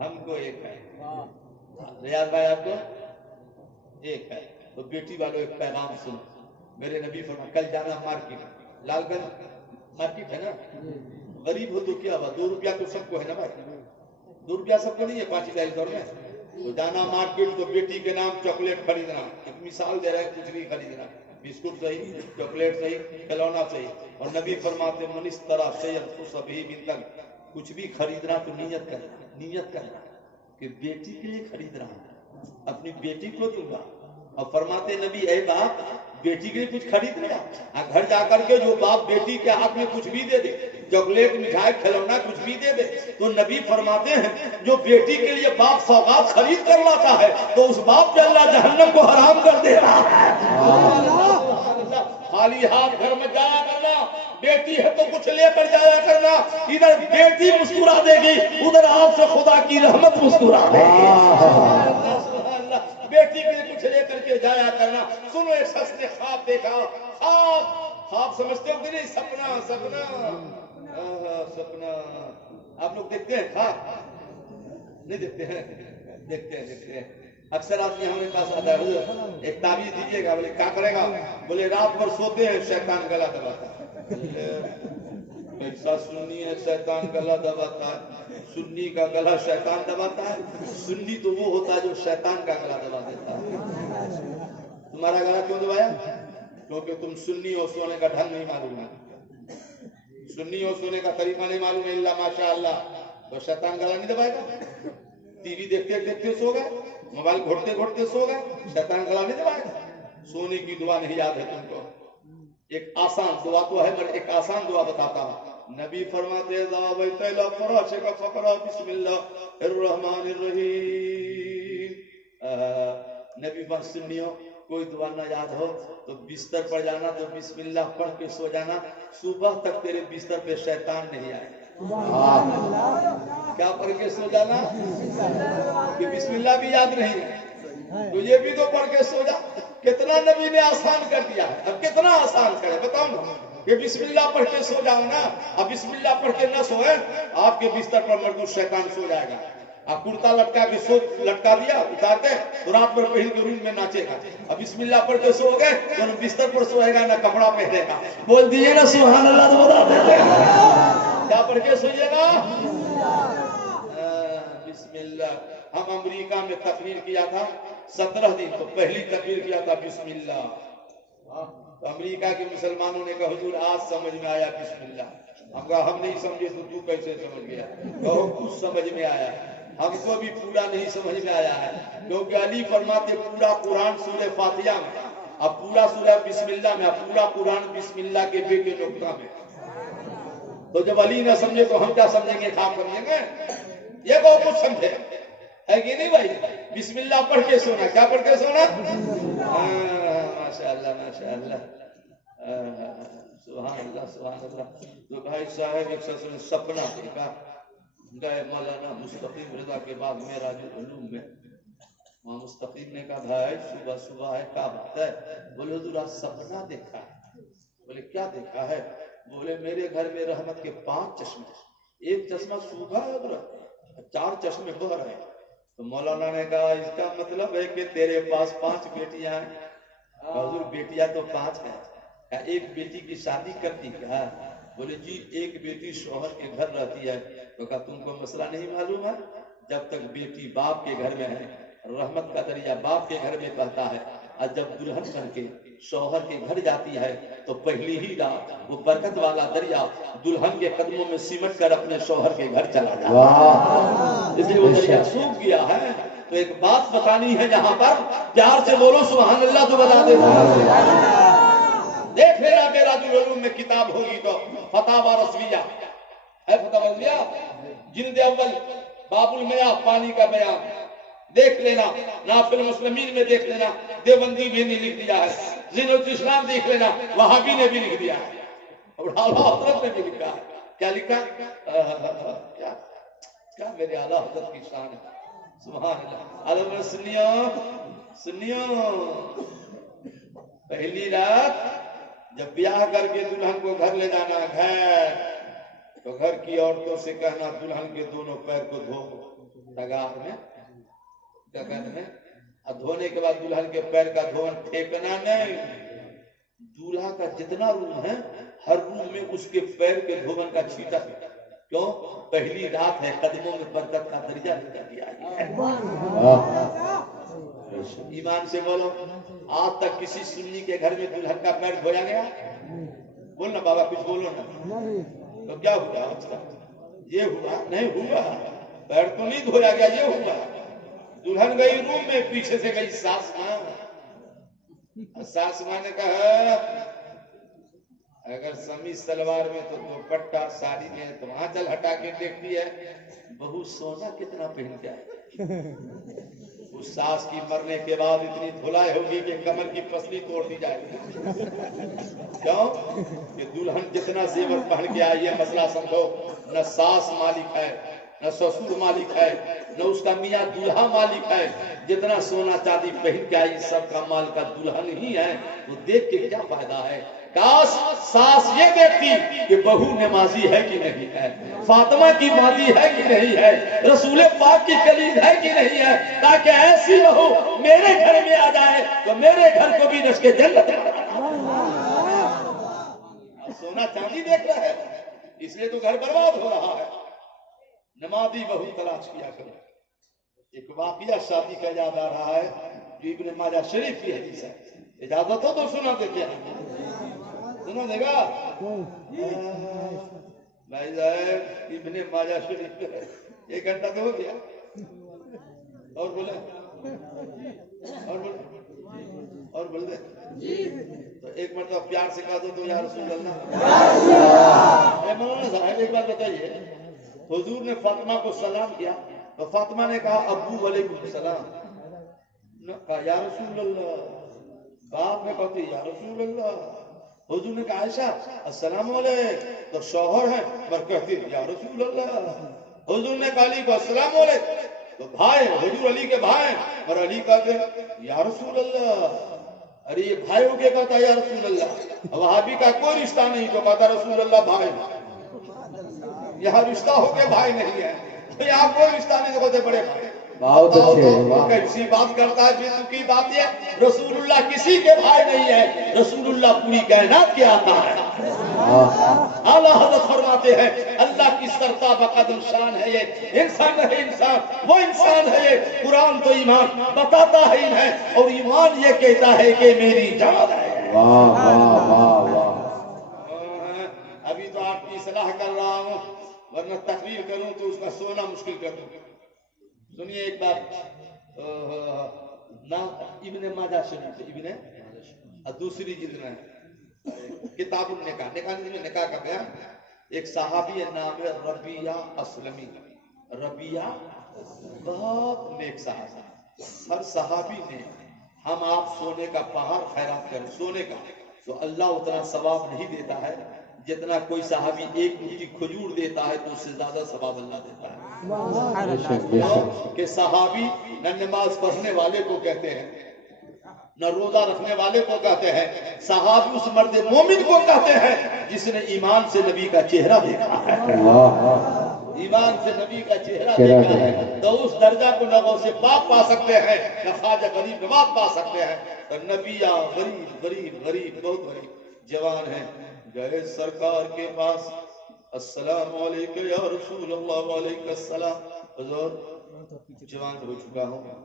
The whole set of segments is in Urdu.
ہم کو ایک ہے. ریاض بھائی آپ کو ایک ہے. تو بیٹی والوں ایک پیغام سنو. میرے نبی فرمایا کل جانا مارکیٹ, لال گنج مارکیٹ ہے نا, غریب ہو تو کیا ہوا, 2 روپیہ تو سب کو ہے نا بھائی, 2 روپیہ سب کو نہیں ہے 5 دور میں. تو جانا مارکیٹ تو بیٹی کے نام چاکلیٹ خریدنا, ایک مثال دے رہے ہیں, کچھ نہیں خریدنا, بسکٹ صحیح, چاکلیٹ صحیح, کھلونا صحیح. اور نبی فرماتے من اشتری شیئا فصبہ بالتق, کچھ بھی خریدنا تو نیت کرنا کہ بیٹی کے لیے خرید رہا ہوں, اپنی بیٹی کو دوں گا. اور فرماتے نبی اے باپ بیٹی کے لیے کچھ خرید لیا, گھر جا کر کے جو باپ بیٹی کے ہاتھ میں کچھ بھی دے دے, چاکلیٹ مٹھائی کھلونا کچھ بھی دے دے, تو نبی فرماتے ہیں جو بیٹی کے لیے باپ سوغات خرید کر لاتا ہے تو اس باپ پہ اللہ جہنم کو حرام کر دے رہا ہے. خالی ہاتھ گھر میں جایا کرنا, بیٹی ہے تو کچھ لے کر جایا کرنا. ادھر بیٹی مسکرا دے گی, ادھر آپ سے خدا کی رحمت مسکرا دے گی. بیٹی کے لیے کچھ لے کر کے جایا کرنا. سنو ایک شخص نے خواب دیکھا, خواب سمجھتے ہو کہ نہیں, سپنا آپ لوگ دیکھتے ہیں خواب نہیں دیکھتے ہیں؟ دیکھتے ہیں. اکثر آدمی ہمارے پاس آتا ہے, حضور ایک تعویذ دیجیے گا. بولے کیا کرے گا؟ بولے رات بھر سوتے ہیں شیطان گلا دباتا ہے. کیسا سنی ہے شیطان گلا دباتا ہے؟ سنی کا گلا شیطان دباتا ہے؟ سنی تو وہ ہوتا ہے جو شیطان کا گلا دبا دیتا ہے. تمہارا گلا کیوں دبایا؟ کیونکہ تم سنی ہو, سونے کا ڈھنگ نہیں معلوم ہے, سنی ہو, سونے کا طریقہ نہیں معلوم ہے, اللہ ماشاء اللہ, تو شیطان گلا نہیں دبائے گا. ٹی وی دیکھتے دیکھتے سو گئے, موبائل گھوٹتے گھوٹتے سو گئے, شیطان گلا نہیں دبائے گا. سونے کی دعا نہیں یاد ہے تم کو؟ ایک آسان دعا تو ہے, مگر ایک آسان دعا بتاتا ہوں. نبی فرماتے ہیں ذا بیت الفراشک فقرا بسم اللہ الرحمن الرحیم. نبی پر سنیو, کوئی دعا نہ یاد ہو تو بستر پر جانا تو بسم اللہ پڑھ کے سو جانا, صبح تک تیرے بستر پہ شیطان نہیں آئے. کیا پڑھ کے سو جانا کہ بسم اللہ بھی یاد نہیں ہے تو یہ بھی تو پڑھ کے سو جا. کتنا نبی نے آسان کر دیا ہے, اب کتنا آسان کرے بتاؤ نا, کہ بسم اللہ پڑھ کے سو جاؤ نا. اب بسم اللہ پڑھ کے نہ سوئے, آپ کے بستر پر مردود شیطان سو جائے گا. اب کرتا لٹکا کے سو, لٹکا دیا اتار کے, تو رات بھر پہن کے روم میں ناچے گا. اب بسم اللہ پڑھ کے سو گئے تو نہ بستر پر سوئے گا نہ کپڑا پہنے گا. بول دیجیے نا سبحان اللہ تو بتا دیتے ہیں. کیا پڑھ کے سوئیے گا؟ بسم اللہ. ہم امریکہ میں تقریر کیا تھا 17 دن, تو پہلی تقریر کیا تھا بسم اللہ. تو امریکہ کے مسلمانوں نے کہا حضور آج سمجھ میں آیا بسم اللہ. ہم کہا ہم نہیں سمجھے تو کیسے سمجھ گیا؟ کہو کچھ سمجھ میں آیا, ہم کو بھی پورا نہیں سمجھ میں آیا ہے, کیونکہ علی فرماتے پورا قرآن سورہ فاتحہ میں, اب پورا سورہ بسم اللہ میں, اب پورا قرآن بسم اللہ کے بے کے نقطہ میں. تو جب علی نہ سمجھے تو ہم کیا سمجھیں گے؟ خواب سمجھیں گے؟ یہ بہت کچھ سمجھے ہے کہ نہیں بھائی؟ بسم اللہ پڑھ کے سونا. کیا پڑھ کے سونا؟ ماشاء اللہ ماشاء اللہ, سبحان اللہ سبحان اللہ. تو بھائی صاحب ایک شخص نے سپنا دیکھا, گئے مولانا مستقیم رضا کے بعد معراج العلوم میں. وہاں مستقیم نے کہا بھائی صبح صبح ہے, کیا بات ہے؟ بولے حضور آج سپنا دیکھا ہے. بولے کیا دیکھا ہے؟ بولے میرے گھر میں رحمت کے 5 چشمے, ایک چشمہ سوکھا ہے, 4 چشمے بہ رہے ہیں. تو مولانا نے کہا اس کا مطلب ہے کہ تیرے پاس 5 بیٹیاں ہیں. حضور بیٹیاں تو 5 ہیں. ایک بیٹی کی شادی کرتی کیا؟ بولے جی ایک بیٹی شوہر کے گھر رہتی ہے. تو کہا تم کو مسئلہ نہیں معلوم ہے, جب تک بیٹی باپ کے گھر میں ہے رحمت کا دریا باپ کے گھر میں بہتا ہے, اور جب دلہن بن کے شوہر کے گھر جاتی ہے تو پہلی ہی رات وہ برکت والا دریا دلہن کے قدموں میں سمٹ کر اپنے شوہر کے گھر چلا جاتا ہے. اس لیے وہ دریا سوکھ گیا ہے. تو ایک بات بتانی ہے یہاں پر, پیار سے بولو سبحان اللہ تو بتا دے. دیکھ لینا معراج العلوم میں کتاب ہوگی تو فتاوی رسویہ ہے, فتاوی رسویہ جلد اول باب المیاں, پانی کا بیان دیکھ لینا. نافل مسلمین میں دیکھ لینا, دیوبندی بھی نے لکھ دیا ہے. زینت الاسلام دیکھ لینا, وہابی نے بھی لکھ دیا ہے, اور اعلیٰ حضرت نے بھی لکھا ہے. کیا لکھا؟ کیا میرے اعلیٰ حضرت کی شان ہے, سبحان اللہ. علم سنیو پہلی رات جب بیاہ کر کے دلہن کو گھر لے جانا, گھر تو گھر کی عورتوں سے کہنا دلہن کے دونوں پیر کو دھو تگار میں گگن میں، اور دھونے کے بعد دلہن کے پیر کا دھون پھینکنا نہیں. دولہا کا جتنا روم ہے ہر روم میں اس کے پیر کے دھون کا چھیٹا. کیوں؟ پہلی رات ہے، قدموں میں برکت کا درجہ لے دیا ہے. ایمان سے بولو، آج تک کسی سنی کے گھر میں دلہن کا پیر دھویا گیا؟ بولنا بابا، کچھ بولو نا. تو کیا ہوا آج تک؟ یہ ہوا نہیں ہوا، پیر تو نہیں دھویا گیا، یہ ہوا. دلہن گئی روم میں، پیچھے سے گئی ساس ماں. ساس ماں نے کہا اگر سمیز سلوار میں تو دوپٹہ، ساڑی میں تو وہاں چل ہٹا کے دیکھتی ہے بہو سونا کتنا پہن کے آئے. اس ساس کی مرنے کے بعد اتنی دھلائی ہوگی کہ کمر کی پسلی توڑ دی جائے گی. کیوں کہ دلہن جتنا زیور پہن کے آئی ہے، مسئلہ سمجھو، نہ ساس مالک ہے، نہ سسر مالک ہے، نہ اس کا میاں دلہا مالک ہے. جتنا سونا چاندی پہن کے آئی سب کا مال کا دلہن ہی ہے. وہ دیکھ کے کیا فائدہ ہے؟ کاش ساس یہ دیکھتی کہ بہو نمازی ہے کہ نہیں ہے، فاطمہ کی مادی ہے کہ نہیں ہے، رسول پاک کی کلید ہے کہ نہیں ہے، تاکہ ایسی بہو میرے گھر میں آ جائے تو میرے گھر کو بھی رش کے جنت. سونا چاندی دیکھ رہا ہے، اس لیے تو گھر برباد ہو رہا ہے. نمازی بہو تلاش کیا کرو. ایک واقعہ شادی کا یاد آ رہا ہے جو ابن ماجہ شریف کی حدیث ہے. اجازت ہو تو سنا دیتے ہیں. سنا دے گا بھائی صاحب؟ ابن ماجہ شریف 1 گھنٹہ تو ہو گیا. اور بولے اور بول دے تو ایک مرتبہ پیار سے کہا دو تو یا رسول اللہ. مولانا صاحب ایک بات بتائیے، حضور نے فاطمہ کو سلام کیا تو فاطمہ نے کہا ابو وعلیکم السلام، کہا یا رسول اللہ. باپ نے کہتی یا رسول اللہ. حضور نے کہا عائشہ السلام علیکم، تو شوہر ہیں پر کہتی یا رسول اللہ. حضور نے کہا علی کو السلام علیکم، تو بھائی حضور علی کے بھائی اور علی کہتے یا رسول اللہ. ارے یہ بھائی ہو کے کہتا یا رسول اللہ. وہابی کا کوئی رشتہ نہیں تو کہتا رسول اللہ بھائی. یہاں رشتہ ہو کے بھائی نہیں ہے، تو یہاں کوئی رشتہ نہیں تو کہتے بڑے بھائی. بہت اچھے. کیسی بات کرتا ہے بیتو کی بات. یہ رسول اللہ کسی کے بھائی نہیں ہے، رسول اللہ پوری کائنات کے آقا ہے. اعلیٰ حضرت فرماتے ہیں اللہ کی سرتاب قدم شان ہے یہ انسان ہے، انسان وہ انسان ہے یہ. قرآن تو ایمان بتاتا ہے انہیں، اور ایمان یہ کہتا ہے کہ میری جان ہے. واہ واہ واہ واہ. ابھی تو آپ کی اصلاح کر رہا ہوں، ورنہ تقریر کروں تو اس کا سونا مشکل کر دوں. سنیے ایک بات، ابن ماجہ شریف ابن دوسری جلد میں کتاب النکاح، نکاح کا بیان. ایک صحابی ہے نام ہے ربیعہ اسلمی. ربیعہ بہت نیک صحابی. ہر صحابی نے ہم آپ سونے کا پہاڑ خیرات کریں، سونے کا تو اللہ اتنا ثواب نہیں دیتا ہے جتنا کوئی صحابی ایک مٹھی کھجور دیتا ہے تو اس سے زیادہ ثواب اللہ دیتا ہے. کہ صحابی نہ نماز پڑھنے والے کو کہتے ہیں، نہ روزہ رکھنے والے کو کہتے ہیں. صحابی اس مرد مومن کو کہتے ہیں جس نے ایمان سے نبی کا چہرہ دیکھا ہے. ایمان سے نبی کا چہرہ دیکھا ہے تو اس درجہ کو نہ غوث پاک پا سکتے ہیں، نہ خواجہ غریب نواز پا سکتے ہیں. تو نبی غریب غریب غریب بہت غریب جوان ہیں، گئے سرکار کے پاس. السلام علیکم یا رسول اللہ. وعلیکم السلام. حضور جوان ہو چکا ہوں،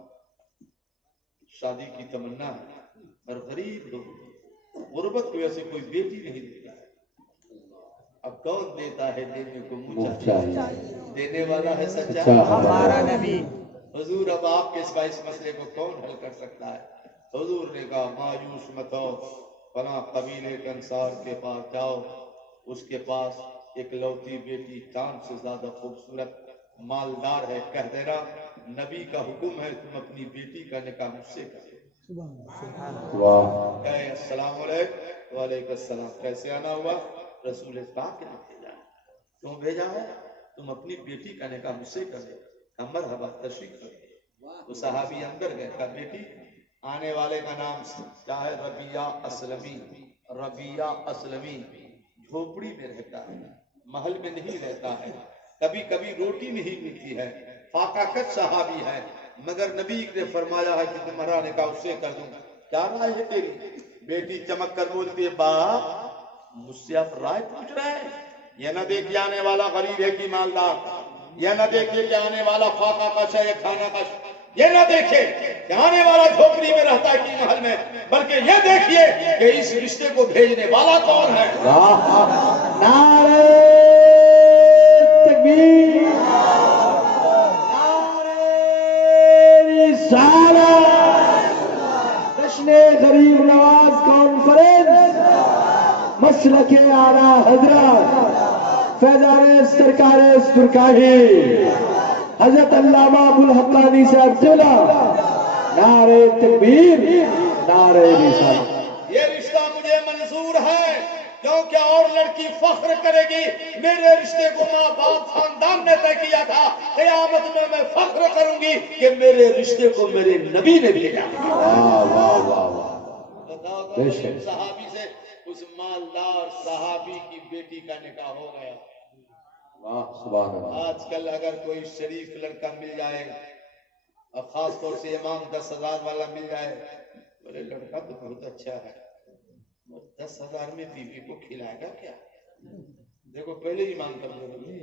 شادی کی تمنا ہے، اور غریب لوگ غربت کی وجہ سے کوئی بیٹی نہیں دیتا. اب کون دیتا ہے؟ دینے کو منہ چاہیے، دینے والا ہے سچا ہمارا نبی. حضور اب آپ کے اس مسئلے کو کون حل کر سکتا ہے؟ حضور نے کہا مایوس مت ہو، فلاں قبیلے کے انصار کے پاس جاؤ، اس کے پاس ایک لوتی بیٹی چاند سے زیادہ خوبصورت مالدار ہے، کہہ دینا نبی کا حکم ہے تم اپنی بیٹی کا نکاح مجھ سے کرو. السلام علیکم. وعلیکم السلام. کیسے آنا ہوا؟ رسول پاک نے بھیجا. کیوں بھیجا ہے؟ تم اپنی بیٹی کا نکاح مجھ سے کرو. مرحبا تشریف کرو. تو صحابی اندر گئے، کہا بیٹی آنے والے کا نام کیا ہے؟ ربیعہ اسلمی. ربیعہ اسلمی جھوپڑی میں رہتا ہے، محل میں نہیں رہتا ہے، کبھی کبھی روٹی نہیں ملتی ہے، فاقہ کش صحابی ہے، مگر نبی نے فرمایا ہے کہ تمہارا نکاح اس سے کر دوں. کیا رائے ہے تیری؟ بیٹی چمک کر بولتی ہے باپ مجھ سے آپ رائے پوچھ رہے ہیں؟ یہ نہ دیکھ آنے والا غریب ہے کہ مالدار، یہ نہ دیکھے کہ آنے والا فاقہ کش ہے یا کھانا کش، یہ نہ دیکھے کہ آنے والا جھوپڑی میں رہتا ہے کہ محل میں، بلکہ یہ دیکھیے کہ اس رشتے کو بھیجنے والا کون ہے. نعرہ تکبیر، نعرہ رسالت، جشن غریب نواز کانفرنس، مسلک اعلیٰ حضرت فیضان سرکار سرکاہی حضرت علامہ ابوالحقانی صاحب قبلہ. نعرہ تکبیر، نعرہ رسالت. یہ رشتہ مجھے منظور ہے کیونکہ اور لڑکی فخر کرے گی میرے رشتے کو ماں باپ خاندان نے طے کیا تھا، قیامت میں فخر کروں گی کہ میرے رشتے کو میرے نبی نے بھیجا. واہ واہ واہ واہ. بتاؤ غریب صحابی سے اس مالدار صحابی کی بیٹی کا نکاح ہو گیا. واہ سبحان اللہ. آج کل اگر کوئی شریف لڑکا مل جائے اور خاص طور سے امام 10,000 والا مل جائے، بولے لڑکا تو بہت اچھا ہے، 10,000 میں بیوی کو کھلائے گا کیا؟ دیکھو پہلے ایمان کمزور ہے،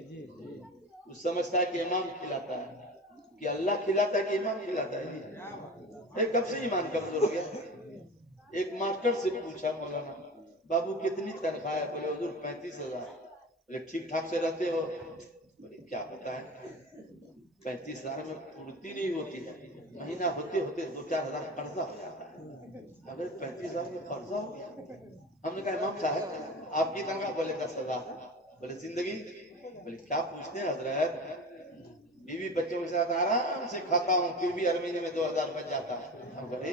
سمجھتا ہے کہ امام کھلاتا ہے، کہ اللہ کھلاتا ہے کہ امام کھلاتا ہے. کب سے ایمان کمزور ہو گیا. ایک ماسٹر سے پوچھا مولانا بابو کتنی تنخواہ ہے؟ بولے حضور 35,000. بولے ٹھیک ٹھاک سے رہتے ہو؟ بولے کیا بتائیں 35,000 میں پورتی نہیں ہوتی ہے، مہینہ ہوتے ہوتے 2-4 ہزار قرضہ ہو جاتا ہے. اگر 35,000 میں قرضہ ہو گیا. ہم نے کہا امام صاحب آپ کی تنخواہ؟ بولے 10,000. بولے زندگی؟ بولے کیا پوچھتے ہیں حضرت، بیوی بچوں کے ساتھ آرام سے کھاتا ہوں پھر بھی ہر مہینے میں 2,000 بچ جاتا ہے. ہم کہے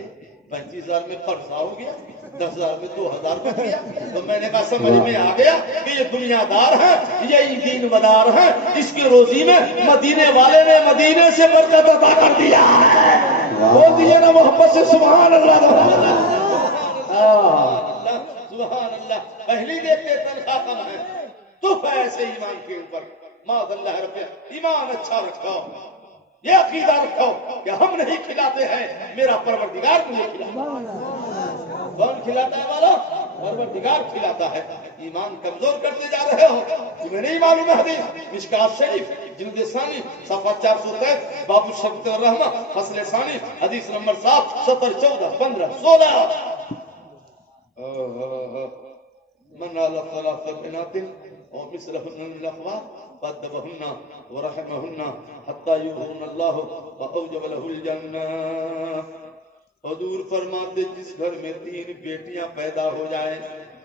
35,000 میں قرضہ ہو گیا، 10,000 میں 2,000 بچ گیا. تو میں نے کہا سمجھ میں آ گیا کہ یہ دنیا دار ہے، یہ دین مدار ہے، اس کی روزی میں مدینے والے نے مدینے سے برکت عطا کر دیا ہے. بول دیے نا محبت سے سبحان اللہ. سبحان اللہ. پہلی دیکھتے تنخواہ کم ہے تو ایسے ایمان کے اوپر معاذ اللہ رب. ایمان اچھا رکھو، یہ عقیدہ رکھو کہ ہم نہیں کھلاتے ہیں، میرا پروردگار مجھے کھلاتا ہے. کون کھلاتا ہے والا؟ پروردگار کھلاتا ہے. ایمان کمزور کرتے جا رہے ہو، تمہیں نہیں معلوم ہے حدیث مشکات شریف جلد ثانی صفحہ 423 باب الشفقت والرحمہ فصل ثانی حدیث نمبر 7 17 14 15 16. من على ثلاث بنات ومثلهن من الاخوات فادبهن ورحمهن حتى يؤذن الله فاوجب له الجنه. حضور فرماتے جس گھر میں 3 بیٹیاں پیدا ہو جائیں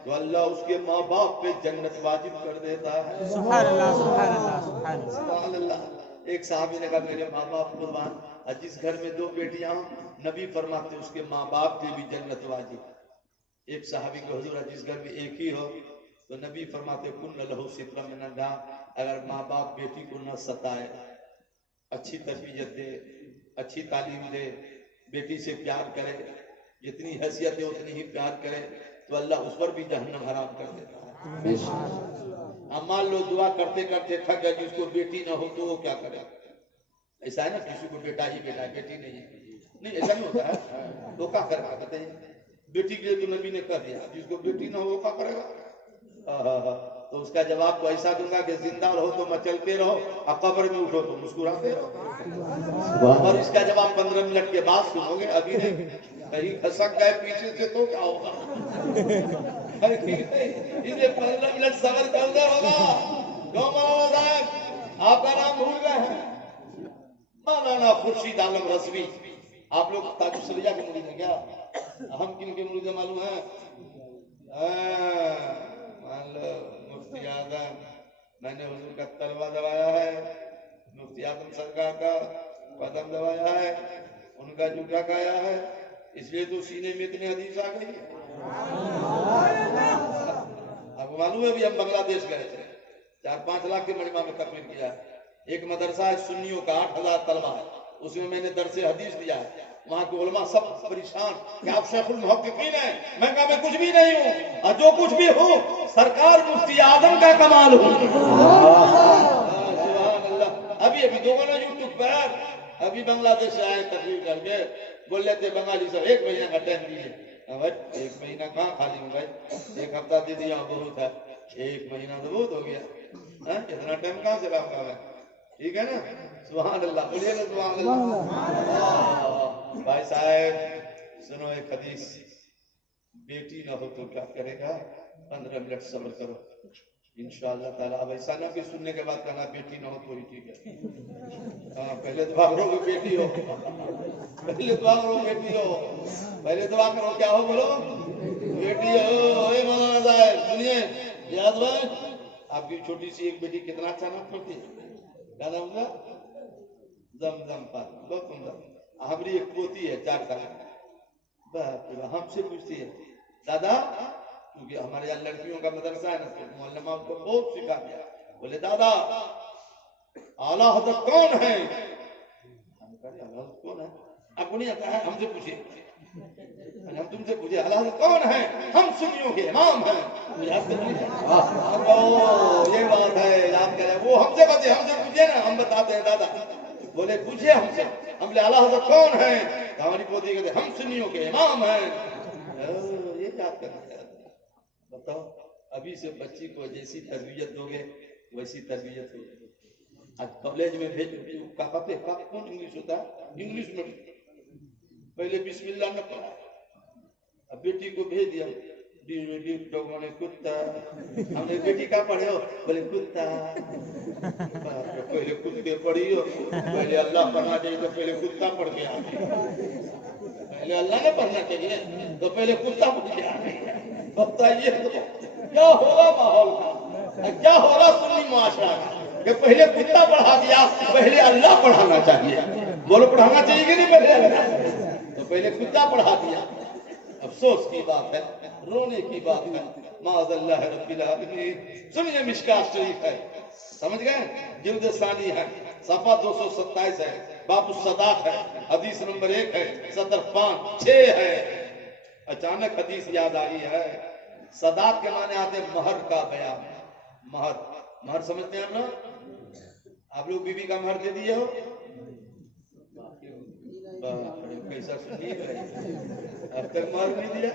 تو اللہ اس کے ماں باپ پہ جنت واجب کر دیتا ہے. سبحان اللہ سبحان اللہ سبحان اللہ سبحان اللہ. ایک صحابی نے کہا میرے ماں باپ قربان، جس گھر میں 2 بیٹیاں نبی فرماتے اس کے ماں باپ پہ بھی جنت واجب. ایک صحابی کو حضور جس گھر میں ایک ہی ہو تو نبی فرماتے کن لہو سترا من النار، اگر ماں باپ بیٹی کو نہ ستائے، اچھی تربیت دے، اچھی تعلیم دے، بیٹی سے پیار کرے، جتنی حیثیت ہے اتنی ہی پیار کرے تو اللہ اس پر بھی جہنم حرام کر دیتا ہے. اب مان لو دعا کرتے کرتے تھک گئے جس کو بیٹی نہ ہو تو وہ کیا کرے؟ ایسا ہے نا کسی کو بیٹا ہی بیٹا ہے بیٹی نہیں ایسا نہیں ہوتا ہے. تو کیا کرے گا بتائیے؟ بیٹی کے لیے تو نبی نے کہہ دیا جس کو بیٹی نہ ہو وہ کیا کرے گا؟ تو اس کا جواب تو ایسا دوں گا کہ زندہ رہو تو مچلتے رہو اور قبر میں اٹھو تو مسکراتے رہو. اور اس کا جواب 15 منٹ کے بعد سنو گے. ابھی نہیں کہیں کھسک گئے پیچھے سے تو کیا ہوگا؟ اسے 15 منٹ صبر کرنا ہوگا. کیوں مولانا صاحب آپ کا نام بھول گئے ہیں؟ مولانا خورشید عالم رضوی. آپ لوگ تاج الشریعہ کے مرید ہیں کیا؟ ہم کن کے مرید معلوم ہیں؟ مان لو مفتی اعظم، میں نے حضور کا تلوہ دبایا ہے، مفتی اعظم سرکار کا قدم دبایا ہے، ان کا جھوٹا کھایا ہے، اس لیے تو سینے میں اتنے حدیث آ گئی. آپ کو معلوم ہے بھی ہم بنگلہ دیش گئے تھے، 4-5 لاکھ کے مجمع میں تقریر کیا. ایک مدرسہ ہے سنیوں کا 8,000 طلبہ ہے، اس میں میں نے درس حدیث دیا ہے، وہاں کے علماء سب پریشان کہ آپ شیخ المحققین ہیں، میں کہا میں کچھ بھی نہیں ہوں، اور جو کچھ بھی ہوں سرکار مفتی اعظم کا کمال ہوں۔ سبحان اللہ۔ ابھی دو نا یوٹیوب پر ابھی بنگلہ دیش سے آئے تقریر کر کے، بول رہے تھے بنگالی صاحب 1 مہینہ کا ٹائم دیجیے۔ بھائی 1 مہینہ کہاں خالی ہوں بھائی، 1 ہفتہ دے دیا بہت ہے، 1 مہینہ تو بہت ہو گیا، اتنا ٹائم کہاں سے لاؤں گا میں؟ ٹھیک ہے نا؟ سبحان اللہ، بولیے نا سبحان اللہ۔ بھائی صاحب سنو ایک حدیث، بیٹی نہ ہو تو کیا کرے گا؟ 15 منٹ صبر کرو انشاءاللہ تعالیٰ۔ اب ایسا نہ کہ سننے کے بعد کہنا بیٹی نہ ہو تو ہی ٹھیک ہے، ہاں پہلے دعا کرو کہ بیٹی ہو، پہلے دعا کرو بیٹی ہو، پہلے دعا کرو کیا ہو، بولو بیٹی ہو۔ اے مولانا صاحب سنیے، یاد بھائی آپ کی چھوٹی سی ایک بیٹی کتنا اچھا نام پڑھتی ہے، کیا نام کا؟ زمزم پر، بہت عمدہ۔ ہماری ایک پوتی ہے 4 سال کی، ہم سے پوچھتی ہے دادا، کیونکہ ہمارے یہاں لڑکیوں کا مدرسہ ہے نا تو معلمہ کو بہت سکھا دیا، بولے دادا اعلیٰ حضرت کون ہے؟ ہم کہتے اعلیٰ حضرت کون ہے؟ آپ کو نہیں آتا ہے، ہم سے پوچھیے، ہم تم سے پوچھے اعلیٰ حضرت کون ہے؟ ہم سنیوں کے امام ہیں۔ یہ بات ہے، یاد کرے، وہ ہم سے بتے، ہم سے پوچھے نا، ہم بتاتے ہیں دادا، بولے پوچھے ہم سے، ہم لے اعلیٰ حضرت کون ہے؟ ہماری پوتی کہتے ہم سنیوں کے امام ہیں۔ یہ یاد کرنا ہے۔ بتاؤ ابھی سے بچی کو جیسی تربیت دو گے ویسی تربیت ہوگی۔ آج کالج میں بھیج کون انگلش ہوتا ہے، انگلش میں پہلے بسم اللہ نہ پڑھا، اب بیٹی کو بھیج دیا کتا، ہم نے بیٹی کا پڑھے ہو، بولے کتا، پہلے کتے پڑھی ہو، پہلے اللہ پڑھنا چاہیے تو پہلے کتا پڑھ کے آگے، پہلے اللہ نے پڑھنا چاہیے تو پہلے کتا پڑھ کے آگے۔ بتائیے کیا ہوگا ماحول کا، کیا ہوگا سنی معاشرہ کا کہ پہلے کتا پڑھا دیا، پہلے اللہ پڑھانا چاہیے، بولو پڑھانا چاہیے کہ نہیں؟ پہلے اللہ تو پہلے کتا پڑھا دیا۔ افسوس کی بات ہے، رونے کی بات ہے، معاذ اللہ رب العالمین۔ سنیے مشکات شریف ہے، سمجھ گئے؟ جلد ثانی ہے، صفحہ 227 ہے، باب الصداق ہے، حدیث نمبر 1 ہے، صدر 5 6 ہے۔ اچانک حدیث یاد آئی ہے، صداق کے معنی آتے مہر کا بیان۔ مہر، مہر سمجھتے ہیں نا؟ آپ لوگ بیوی کا مہر دے دیے ہو؟ کیسا سنی ہے، اب تک مہر نہیں دیا؟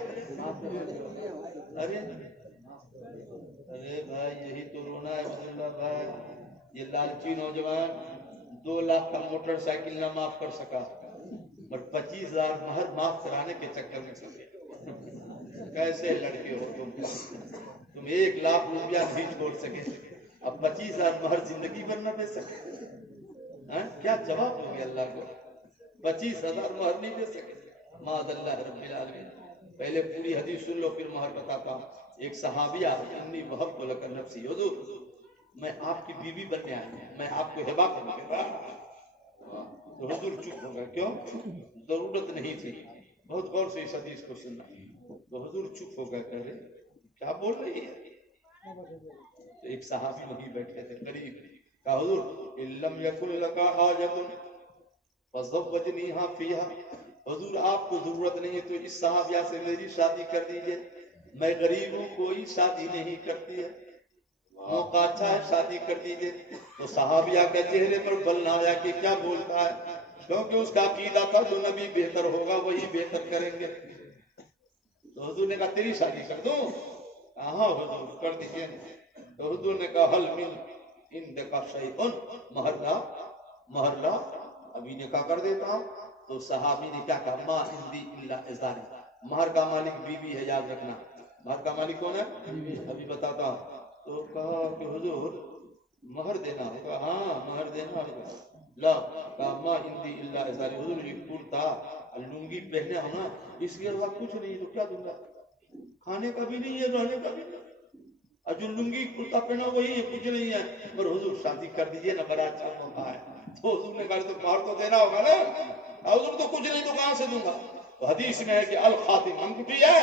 ارے بھائی یہی تو رونا ہے عبداللہ بھائی، یہ لالچی نوجوان 2 لاکھ کا موٹر سائیکل نہ معاف کر سکا اور 25,000 مہر معاف کرانے کے چکر میں چلے۔ کیسے لڑکے ہو تم 1 لاکھ روپیہ نہیں چھوڑ سکے، اب 25,000 مہر زندگی بھر نہ دے سکے؟ کیا جواب دو گے اللہ کو؟ 25,000 مہر نہیں دے سکے، معاذ اللہ رب العالمین۔ پہلے پوری حدیث سن لو پھر مہر بتاتا ہوں۔ ایک صحابیہ انی وہبت لک نفسی، حضور میں آپ کی بیوی بننے آئی ہوں، میں آپ کو ہبہ کروں گا۔ تو حضور چپ ہو گئے، کیوں؟ ضرورت نہیں تھی، بہت غور سے اس حدیث کو سننا۔ تو حضور چپ ہو گئے، کہہ رہے کیا بول رہی ہے؟ تو ایک صحابی وہیں بیٹھے تھے قریب، کہا حضور ان لم یکن لک حاجۃ فزوجنیھا فیھا، حضور آپ کو ضرورت نہیں ہے تو اس صحابیہ سے میری شادی کر دیجئے، میں غریب ہوں، کوئی شادی نہیں کرتی ہے، موقع اچھا ہے شادی کر دیجئے۔ تو صحابیہ کے چہرے پر بل نہ آیا کہ کیا بولتا ہے، کیونکہ اس کا عقیدہ تھا جو نبی بہتر ہوگا وہی بہتر کریں گے۔ تو حضور نے کہا تیری شادی کر دوں؟ ہاں حضور کر دیجئے۔ تو حضور نے کہا حل من عندک شیء، مہر لا، مہر لا، ابھی نکاح کر دیتا ہوں۔ تو صحابی نے کیا کہا، ما عندی الا ازاری، مہر کا مالک بیوی ہے، یاد رکھنا، مہر کا مالک کون ہے؟ ابھی بتاتا ہوں۔ تو کہا کہ حضور مہر دینا ہوگا؟ ہاں مہر دینا ہوگا۔ لا، کہا ما عندی الا ازاری، حضور یہ کرتا لنگی پہنے ہونا، اس کے علاوہ کچھ نہیں، تو کیا دوں گا؟ کھانے کا بھی نہیں ہے، رہنے کا بھی نہیں، اور جو لنگی کرتا پہنا وہی ہے، کچھ نہیں ہے، پر حضور شادی کر دیجئے نا، بڑا اچھا موقع ہے۔ تو حضور نے کہا تو مہر تو دینا ہوگا نا، حضور تو کچھ نہیں تو کہاں سے دوں گا؟ تو حدیث میں ہے کہ الخاتم، انگوٹھی ہے،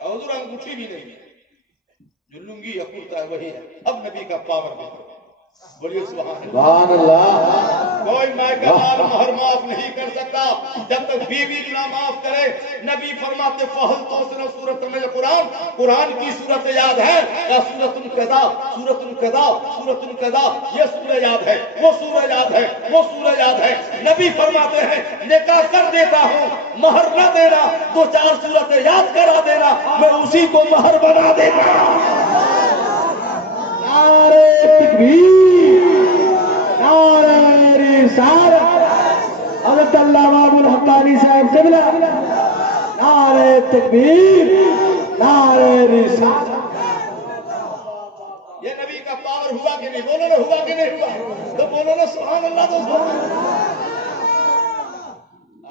حضور انگوٹھی بھی نہیں ہے، جو لنگی یا کرتا ہے وہی ہے۔ اب نبی کا پاور دیکھو، بولیے سبحان اللہ۔ کوئی ماں کا لال مہر معاف نہیں کر سکتا جب تک بیوی نہ معاف کرے. نبی فرماتے فہل تو سن سورۃ میں قرآن، قرآن کی سورت یاد ہے یا سورۃ القضا، سورۃ القضا، سورۃ القضا، یہ سورہ یاد ہے، وہ سورہ یاد ہے، وہ سورہ یاد ہے. نبی فرماتے ہیں نکاح کر دیتا ہوں، مہر نہ دینا، 2-4 سورتیں یاد کرا دینا، میں اسی کو مہر بنا دیتا ہوں. نعرہ تکبیر، نعرہ رسالت، حضرت علامہ ابو الحقانی صاحب قبلہ، نعرہ تکبیر، نعرہ رسالت. یہ نبی کا پاور ہوا کہ نہیں؟ بولو نا ہوا کہ نہیں ہوا؟ تو بولو نا سبحان اللہ. تو سبحان اللہ.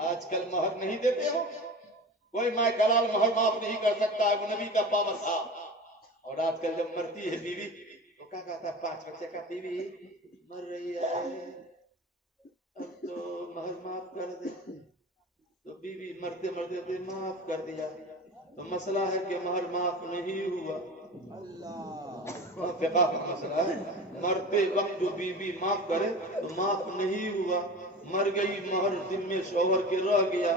آج کل مہر نہیں دیتے ہو، کوئی ماں کلال مہر معاف نہیں کر سکتا ہے، وہ نبی کا پاور تھا. اور آج کل جب مرتی ہے بیوی تو کیا کہتا ہے 5 بچے کا بیوی مر رہی ہے اب تو مہر معاف کر دے. تو بیوی مرتے مرتے معاف کر دیا تو مسئلہ ہے کہ مہر معاف نہیں ہوا. فقہ کا مسئلہ ہے، مرتے وقت جو بیوی معاف کرے تو معاف نہیں ہوا. مر گئی مہر ذمے شوہر کے رہ گیا،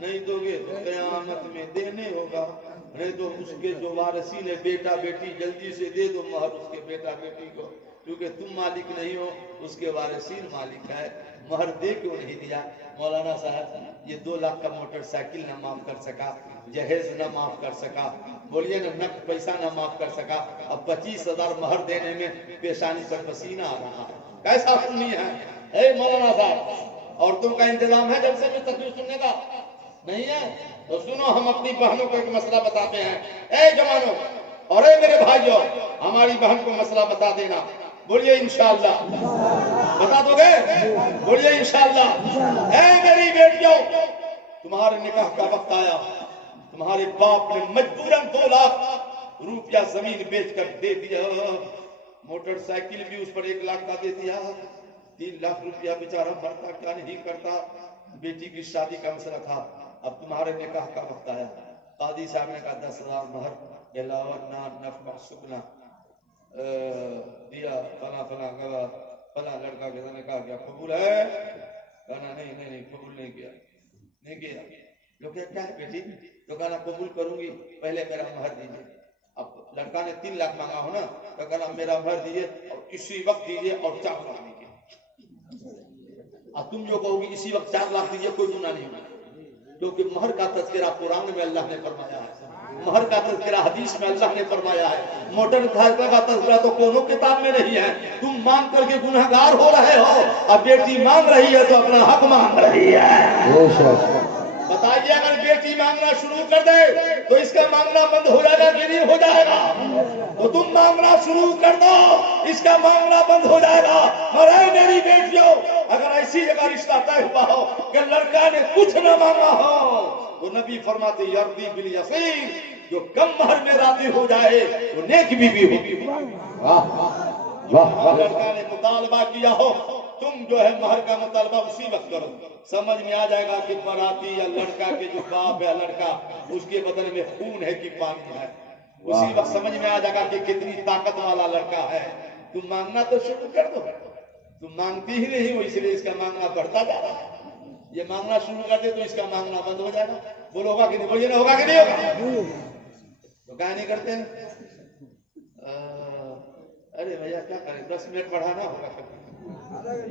نہیں دو گے تو قیامت میں دینے ہوگا. نہیں تو اس کے جو وارثین ہے بیٹا بیٹی جلدی سے دے دو مہر اس کے بیٹا بیٹی کو، کیونکہ تم مالک نہیں ہو، اس کے وارثین مالک ہے. مہر دے کیوں نہیں دیا؟ مولانا صاحب یہ 2 لاکھ کا موٹر سائیکل نہ معاف کر سکا، جہیز نہ معاف کر سکا، بولیے نا نقد پیسہ نہ معاف کر سکا، اب 25,000 مہر دینے میں پیشانی پر پسینہ آ رہا ہے. کیسا سنی ہے اے مولانا صاحب؟ عورتوں کا انتظام ہے جلسے میں تقریر سننے کا؟ نہیں ہے تو سنو، ہم اپنی بہنوں کو ایک مسئلہ بتاتے ہیں. اے جوانوں اور اے میرے بھائیوں، ہماری بہن کو مسئلہ بتا دینا. بولیے انشاءاللہ. بتا دو گے؟ بولیے انشاءاللہ. اے میری بیٹیوں، تمہارے نکاح کا وقت آیا، تمہارے باپ نے مجبوراً 2 لاکھ روپیہ زمین بیچ کر دے دیا، موٹر سائیکل بھی اس پر 1 لاکھ کا دے دیا، 3 لاکھ روپیہ بیچارہ مرتا کیا نہیں کرتا. بیٹی کی شادی کا مسئلہ تھا، اب تمہارے نکاح کا وقت آیا. قاضی صاحب نے کہا 10,000 مہر علاوہ نان نفع سکنا دیا، فلاں فلاں گواہ فلاں لڑکا کے نے کہا کیا قبول ہے؟ کہنا نہیں قبول نہیں کیا. نہیں کیا. لوگ کیا ہے بیٹی؟ تو کہنا قبول کروں گی، پہلے میرا مہر دیجیے. اب لڑکا نے 3 لاکھ مانگا ہو نا، تو کہنا میرا مہر دیجیے اور اسی وقت دیجیے اور 4 لاکھ دیجیے. اب تم جو کہو گی اسی وقت 4 لاکھ دیجیے، کوئی گناہ نہیں ہوگا، کیونکہ مہر کا تذکرہ قرآن میں اللہ نے فرمایا ہے، مہر کا تذکرہ حدیث میں اللہ نے فرمایا ہے. موٹر سائیکل کا تذکرہ تو کونوں کتاب میں نہیں ہے. تم مانگ کر کے گنہگار ہو رہے ہو، اب بیٹی مانگ رہی ہے تو اپنا حق مانگ رہی ہے. بتائیے اگر بیٹی مانگنا شروع کر دے تو اس کا مانگنا بند ہو جائے گا کہ نہیں ہو جائے گا؟ تو تم مانگنا شروع کر دو، اس کا مانگنا بند ہو جائے گا. اور اے میری بیٹیوں، اگر ایسی جگہ رشتہ طے ہوا ہو کہ لڑکا نے کچھ نہ مانگا ہو تو نبی فرماتے یرضی بالیسیر، جو کم مہر میں راضی ہو جائے وہ نیک بیوی ہوگی. لڑکا نے مطالبہ کیا ہو، تم جو ہے مہر کا مطالبہ اسی وقت کرو، سمجھ میں آ جائے گا کہ باراتی یا لڑکا کے جو باپ ہے لڑکا اس کے بدن میں خون ہے کہ پانی ہے. اسی وقت سمجھ میں آ جائے گا کہ کتنی طاقت والا لڑکا ہے. تم مانگنا تو شروع کر دو. تم مانگتی ہی نہیں ہو، اس لیے اس کا مانگنا بڑھتا جا رہا ہے. یہ مانگنا شروع کر دے تو اس کا مانگنا بند ہو جائے گا. بولو ہوگا کہ نہیں؟ بولیے نا ہوگا کہ نہیں ہوگا؟ تو کیا نہیں کرتے ہیں؟ ارے بھیا کیا کریں، 10 منٹ بڑھانا ہوگا.